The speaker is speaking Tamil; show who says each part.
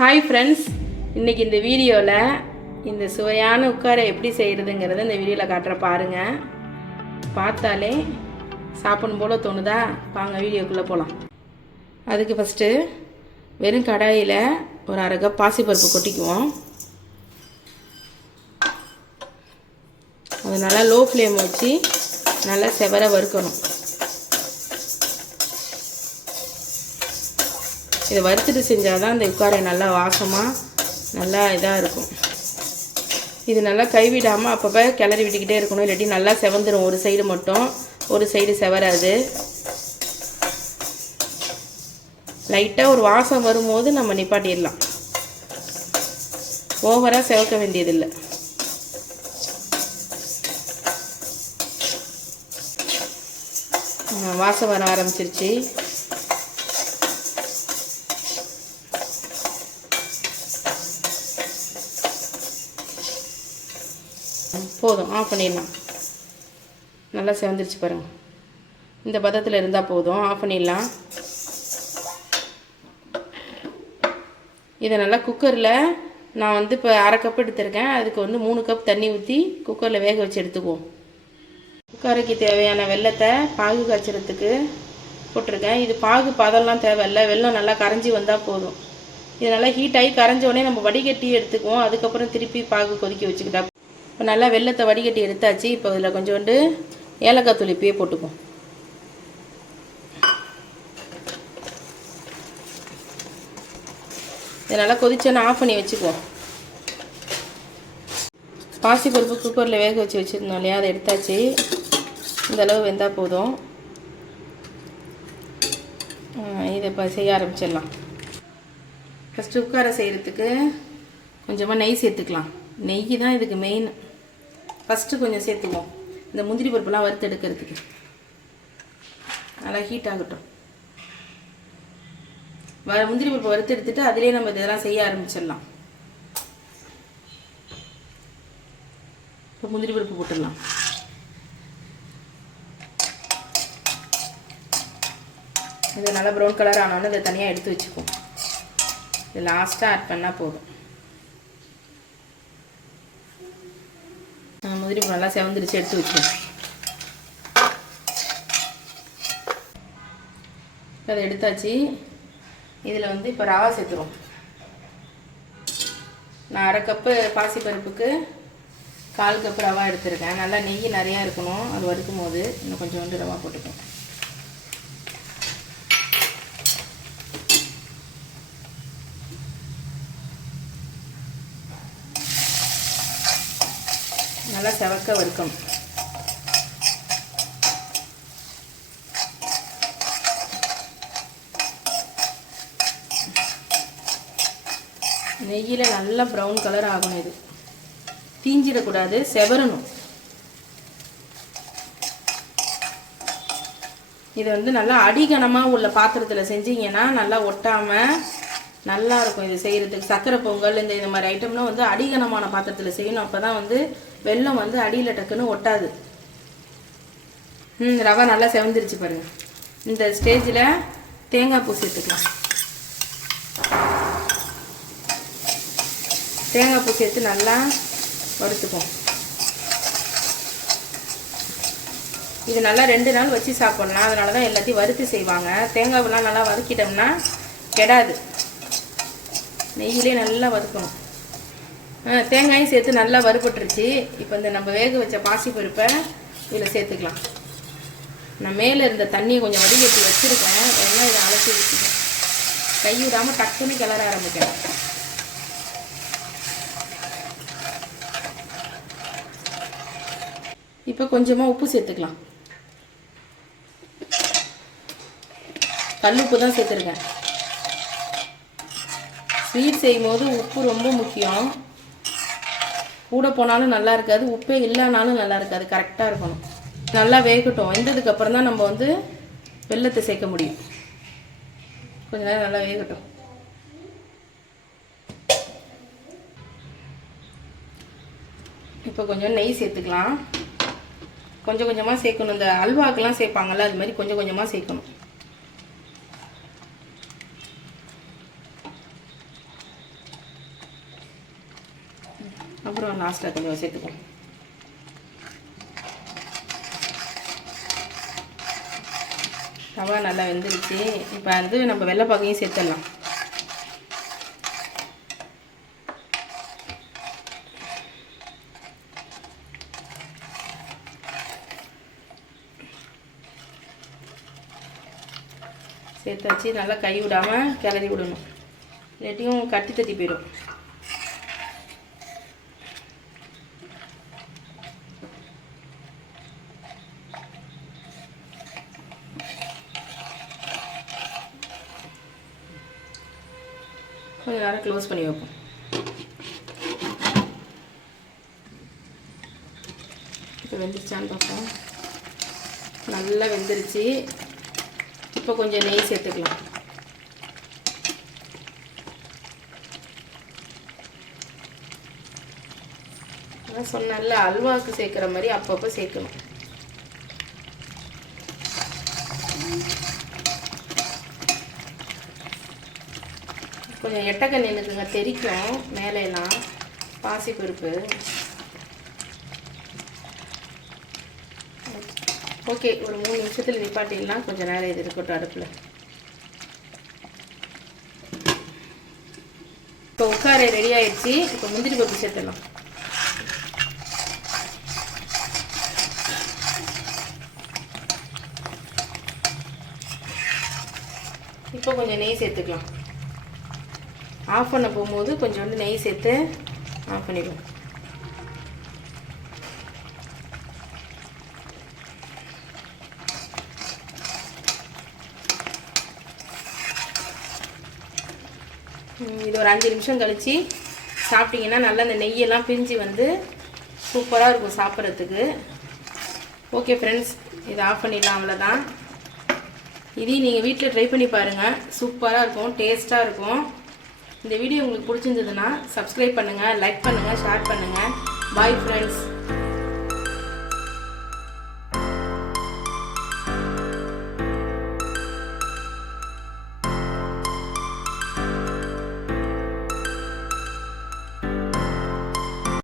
Speaker 1: ஹாய் ஃப்ரெண்ட்ஸ் இன்றைக்கி இந்த வீடியோவில் இந்த சுவையான உட்காரை எப்படி செய்கிறதுங்கிறத இந்த வீடியோவில் காட்டுற பாருங்கள் பார்த்தாலே சாப்பிடும் போல் தோணுதா? வாங்க வீடியோக்குள்ளே போகலாம் அதுக்கு ஃபஸ்ட்டு வெறும் கடாயில் ஒரு அரை கப் பாசிப்பருப்பு கொட்டிக்குவோம். அது நல்லா லோ ஃப்ளேம் வச்சு நல்லா செவர வறுக்கணும். இதை வறுத்துட்டு செஞ்சால் தான் இந்த உட்காரை நல்லா வாசமாக நல்லா இதாக இருக்கும். இது நல்லா கைவிடாமல் அப்பப்போ கிளறி விட்டுக்கிட்டே இருக்கணும். இல்லாட்டி நல்லா செவந்துடும் ஒரு சைடு மட்டும். ஒரு சைடு செவராது. லைட்டாக ஒரு வாசம் வரும்போது நம்ம நிப்பாட்டிடலாம். ஓவராக செவக்க வேண்டியதில்லை. வாசம் வர ஆரம்பிச்சிருச்சு. போதும். ஆஃப் பண்ணிடலாம். நல்லா செவந்துருச்சு பாருங்கள் இந்த பதத்தில் இருந்தால் போதும். ஆஃப் பண்ணிடலாம். இதை நல்லா குக்கரில் நான் வந்து இப்போ அரை கப் எடுத்திருக்கேன். அதுக்கு வந்து மூணு கப் தண்ணி ஊற்றி குக்கரில் வேக வச்சு எடுத்துக்குவோம். குக்கரைக்கு தேவையான வெள்ளத்தை பாகு காய்ச்சறதுக்கு போட்டிருக்கேன். இது பாகு பதம்லாம் தேவையில்ல. வெல்லம் நல்லா கரைஞ்சி வந்தால் போதும். இது நல்லா ஹீட் ஆகி கரைஞ்ச உடனே நம்ம வடிகட்டி எடுத்துக்குவோம். அதுக்கப்புறம் திருப்பி பாகு கொதிக்க வச்சுக்கிட்டா இப்போ நல்லா வெள்ளத்தை வடிகட்டி எடுத்தாச்சு. இப்போ இதில் கொஞ்சோண்டு ஏலக்காய் தூள் இப்பயே போட்டுக்குவோம். இதை நல்லா கொதிச்சோன்னு ஆஃப் பண்ணி வச்சுக்குவோம். பாசி பருப்பு குக்கரில் வேக வச்சு வச்சுருந்தோம் இல்லையா? அதை எடுத்தாச்சு. இந்த அளவு வெந்தால் போதும். இதை இப்போ செய்ய ஆரம்பிச்சிடலாம். ஃபஸ்ட்டு உட்கார செய்கிறதுக்கு கொஞ்சமாக நெய் சேர்த்துக்கலாம். நெய் தான் இதுக்கு மெயின் ஃபஸ்ட்டு கொஞ்சம் சேர்த்துவோம் இந்த முந்திரி பருப்புலாம் வறுத்து எடுக்கிறதுக்கு நல்லா ஹீட் ஆகட்டும். வ முந்திரி பருப்பு வறுத்து எடுத்துட்டு அதிலே நம்ம இதெல்லாம் செய்ய ஆரம்பிச்சிடலாம். இப்போ முந்திரி பருப்பு போட்டுடலாம். இது நல்லா ப்ரௌன் கலர் ஆனோன்னு இதை தனியாக எடுத்து வச்சுக்குவோம். இது லாஸ்ட்டாக ஆட் பண்ணால் போதும். முந்திரி நல்லா செவந்துருச்சு எடுத்து வச்சுக்கோங்க அதை எடுத்தாச்சு. இதில் வந்து இப்போ ரவா சேர்த்துருவோம். நான் அரை கப்பு பாசிப்பருப்புக்கு கால் கப்பு ரவா எடுத்திருக்கேன். நல்லா நெய் நிறையா இருக்கணும். அது வறுக்கும் போது இன்னும் கொஞ்சோண்டு ரவா போட்டுக்கேன் நல்லா செவக்க வறுக்கணும். நெய்யில் நல்லா ப்ரௌன் கலர் ஆகணும் இது. தீஞ்சிடக்கூடாது செவரணும். இதை வந்து நல்லா அடிகனமாக உள்ள பாத்திரத்தில் செஞ்சீங்கன்னா நல்லா ஒட்டாமல் நல்லா இருக்கும் இது செய்கிறதுக்கு சக்கரை பொங்கல் இந்த இந்த மாதிரி ஐட்டம்லாம் வந்து அடிகனமான பாத்திரத்தில் செய்யணும். அப்போ தான் வந்து வெல்லம் வந்து அடியில் டக்குன்னு ஒட்டாது. ம் ரவை நல்லா செவந்துருச்சு பாருங்க. இந்த ஸ்டேஜில் தேங்காய் பூ சேர்த்துக்கலாம். தேங்காய் பூ சேர்த்து நல்லா வறுத்துக்கும் இது நல்லா ரெண்டு நாள் வச்சு சாப்பிட்லாம். அதனால தான் எல்லாத்தையும் வறுத்து செய்வாங்க. தேங்காய்லாம் நல்லா வதக்கிட்டோம்னா கெடாது. நெய்யிலே நல்லா வதக்கணும் தேங்காயும் சேர்த்து நல்லா வறுபட்டுருச்சு. இப்போ இந்த நம்ம வேக வச்ச பாசி பருப்பை இதில் சேர்த்துக்கலாம். நான் மேலே இருந்த தண்ணியை கொஞ்சம் வடிகட்டி வச்சுருக்கேன். வேணா இதை அலசி ஊற்றிக்கேன் கை விடாமல் டக்குன்னு கிளற ஆரம்பிக்கணும். இப்போ கொஞ்சமாக உப்பு சேர்த்துக்கலாம். கல் உப்பு தான் சேர்த்துருக்கேன். ஸ்வீட் செய்யும்போது உப்பு ரொம்ப முக்கியம். கூட போனாலும் நல்லா இருக்காது. உப்பே இல்லைனாலும் நல்லா இருக்காது. கரெக்டாக இருக்கணும். நல்லா வேகட்டும். வெந்ததுக்கப்புறம் தான் நம்ம வந்து வெள்ளத்தை சேர்க்க முடியும். கொஞ்ச நேரம் நல்லா வேகட்டும். இப்போ கொஞ்சம் நெய் சேர்த்துக்கலாம். கொஞ்சம் கொஞ்சமாக சேர்க்கணும். இந்த அல்வாக்கெலாம் சேர்ப்பாங்கல்ல அது மாதிரி கொஞ்சம் கொஞ்சமாக சேர்க்கணும். அப்புறம் லாஸ்ட்டில் கொஞ்சம் சேர்த்துக்குவோம் தவா நல்லா வெந்துருச்சு. இப்போ வந்து நம்ம வெள்ளைப்பாக்கையும் சேர்த்துடலாம். சேர்த்து வச்சு நல்லா கை விடாமல் கிளறி விடணும். இல்லாட்டியும் கட்டி தட்டி போயிடும். கொஞ்சம் நேரம் க்ளோஸ் பண்ணி வைப்போம். இப்போ வெந்துருச்சான்னு பார்ப்போம். நல்லா வெந்துருச்சு. இப்போ கொஞ்சம் நெய் சேர்த்துக்கலாம். அதான் சொன்னேன்ல அல்வாவுக்கு சேர்க்குற மாதிரி அப்பப்போ சேர்க்கணும். கொஞ்சம் எட்டக்கண் எனக்குங்க தெரிக்கும். மேலேலாம் பாசி பருப்பு. ஓகே ஒரு மூணு நிமிஷத்தில் நிப்பாட்டிடலாம். கொஞ்சம் நேரம் இது இருக்கட்டும் அடுப்பில். இப்போ உட்கார ரெடி ஆயிடுச்சு. இப்போ முந்திரி பருப்பு சேர்த்துடலாம். இப்போ கொஞ்சம் நெய் சேர்த்துக்கலாம். ஆஃப் பண்ண போகும்போது கொஞ்சோண்டு நெய் சேர்த்து ஆஃப் பண்ணிடுவோம் இது ஒரு அஞ்சு நிமிஷம் கழித்து சாப்பிட்டிங்கன்னா நல்லா அந்த நெய்யெல்லாம் பிரிஞ்சு வந்து சூப்பராக இருக்கும் சாப்பிட்றதுக்கு. ஓகே ஃப்ரெண்ட்ஸ் இதை ஆஃப் பண்ணிடலாம் அவ்வளோதான் இதையும் நீங்கள் வீட்டில் ட்ரை பண்ணி பாருங்கள் சூப்பராக இருக்கும் டேஸ்ட்டாக இருக்கும். இந்த வீடியோ உங்களுக்கு பிடிச்சிருந்ததுன்னா சப்ஸ்கிரைப் பண்ணுங்கள் லைக் பண்ணுங்கள் ஷேர் பண்ணுங்கள் பாய் ஃப்ரெண்ட்ஸ்